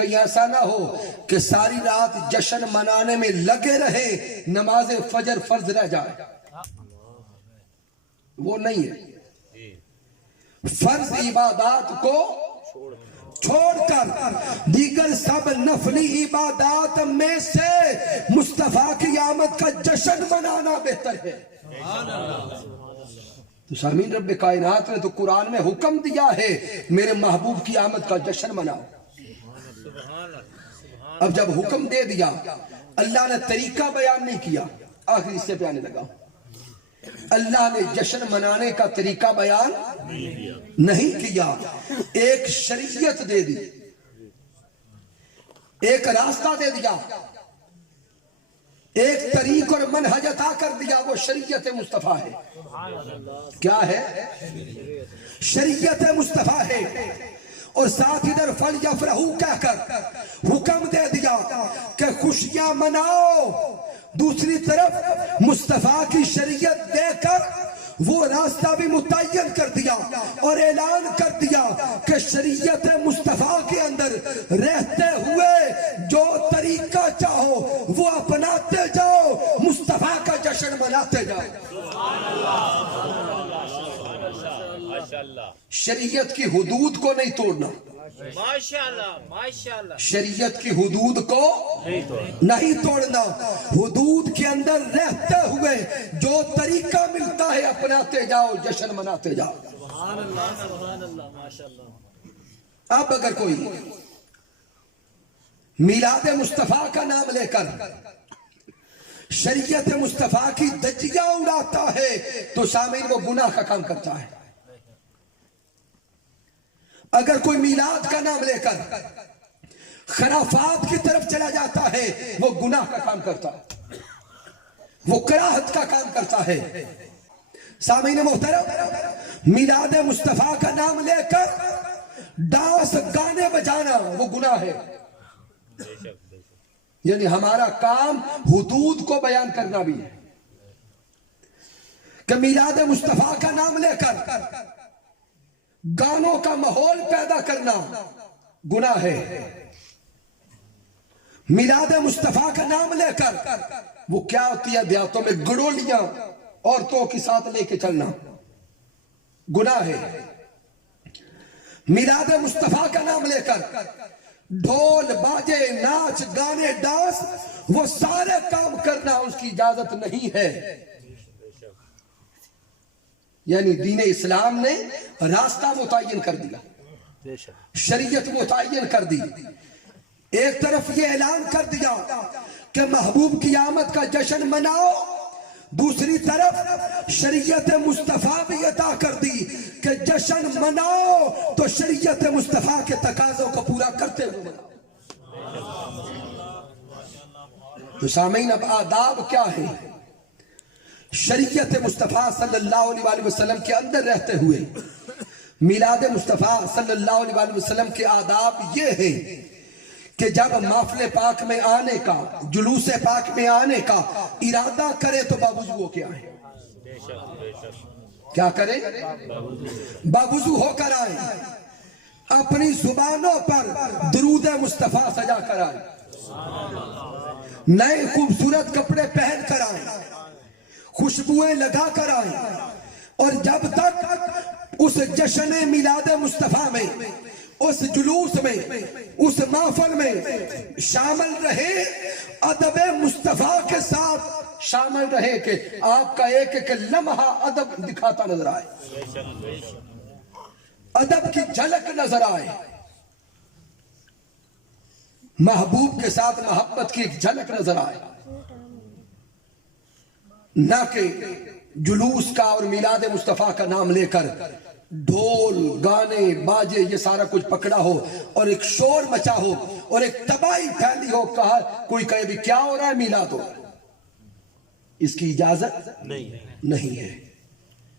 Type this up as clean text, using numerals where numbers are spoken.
کہیں ایسا نہ ہو کہ ساری رات جشن منانے میں لگے رہے، نماز فجر فرض رہ جائے، وہ نہیں ہے۔ فرض عبادات کو چھوڑ کر دیگر سب نفلی عبادات میں سے مصطفیٰ کی آمد کا جشن منانا بہتر ہے۔ تو سامعین، رب کائنات نے تو قرآن میں حکم دیا ہے میرے محبوب کی آمد کا جشن مناؤ۔ اب جب حکم دے دیا، اللہ نے طریقہ بیان نہیں کیا، آخری حصے پہ آنے لگا۔ اللہ نے جشن منانے کا طریقہ بیان نہیں کیا، ایک شریعت دے دی، ایک راستہ دے دیا، ایک طریق اور منہج عطا کر دیا، وہ شریعت مصطفیٰ ہے۔ کیا ہے؟ شریعت مصطفیٰ ہے۔ اور ساتھ ادھر فَلْيَفْرَحُوا کہہ کر حکم دے دیا کہ خوشیاں مناؤ، دوسری طرف مصطفیٰ کی شریعت دے کر وہ راستہ بھی متعین کر دیا اور اعلان کر دیا کہ شریعت مصطفیٰ کے اندر رہتے ہوئے جو طریقہ چاہو وہ اپناتے جاؤ، مصطفیٰ کا جشن مناتے جاؤ۔ شریعت کی حدود کو نہیں توڑنا، شریعت کی حدود کو نہیں توڑنا، حدود کے اندر رہتے ہوئے جو طریقہ ملتا ہے اپناتے جاؤ، جشن مناتے جاؤ۔ اب اگر کوئی میلاد مصطفیٰ کا نام لے کر شریعت مصطفیٰ کی دھجیاں اڑاتا ہے تو سامعین وہ گناہ کا کام کرتا ہے۔ اگر کوئی میلاد کا نام لے کر خرافات کی طرف چلا جاتا ہے وہ گناہ کا کام کرتا ہے، وہ کراہت کا کام کرتا ہے۔ سامعین محترم، میلاد مصطفیٰ کا نام لے کر ڈانس گانے بجانا وہ گناہ ہے۔ یعنی ہمارا کام حدود کو بیان کرنا بھی ہے کہ میلاد مصطفیٰ کا نام لے کر گانوں کا ماحول پیدا کرنا گناہ ہے۔ میلاد مصطفیٰ کا نام لے کر وہ کیا ہوتی ہے دیہاتوں میں گڑولیاں عورتوں کے ساتھ لے کے چلنا گناہ ہے۔ میلاد مصطفیٰ کا نام لے کر ڈھول باجے ناچ گانے ڈانس وہ سارے کام کرنا اس کی اجازت نہیں ہے۔ یعنی دین اسلام نے راستہ متعین کر دیا، شریعت متعین کر دی۔ ایک طرف یہ اعلان کر دیا کہ محبوب کی آمد کا جشن مناؤ، دوسری طرف شریعت مصطفیٰ بھی عطا کر دی کہ جشن مناؤ تو شریعت مصطفیٰ کے تقاضوں کو پورا کرتے ہوئے مناؤ۔ تو سامعین، اب آداب کیا ہے؟ شریعت مصطفیٰ صلی اللہ علیہ وسلم کے اندر رہتے ہوئے میلاد مصطفیٰ صلی اللہ علیہ وسلم کے آداب یہ ہیں کہ جب محفل پاک میں آنے کا، جلوس پاک میں آنے کا ارادہ کرے تو باوضو ہو کے آئے۔ کیا کرے؟ باوضو ہو کر آئے، اپنی زبانوں پر درود مصطفیٰ سجا کر آئے، نئے خوبصورت کپڑے پہن کر آئے، خوشبوئیں لگا کر آئیں، اور جب تک اس جشن میلاد مصطفیٰ میں، اس جلوس میں، اس محفل میں شامل رہے، ادب مصطفیٰ کے ساتھ شامل رہے کہ آپ کا ایک ایک لمحہ ادب دکھاتا نظر آئے، ادب کی جھلک نظر آئے، محبوب کے ساتھ محبت کی ایک جھلک نظر آئے، نہ کہ جلوس کا اور میلاد مصطفیٰ کا نام لے کر ڈھول گانے باجے یہ سارا کچھ پکڑا ہو اور ایک شور مچا ہو اور ایک تباہی پھیلی ہو، کہا کوئی کہے بھی کیا ہو رہا ہے، میلاد ہو رہا ہے۔ اس کی اجازت نہیں ہے۔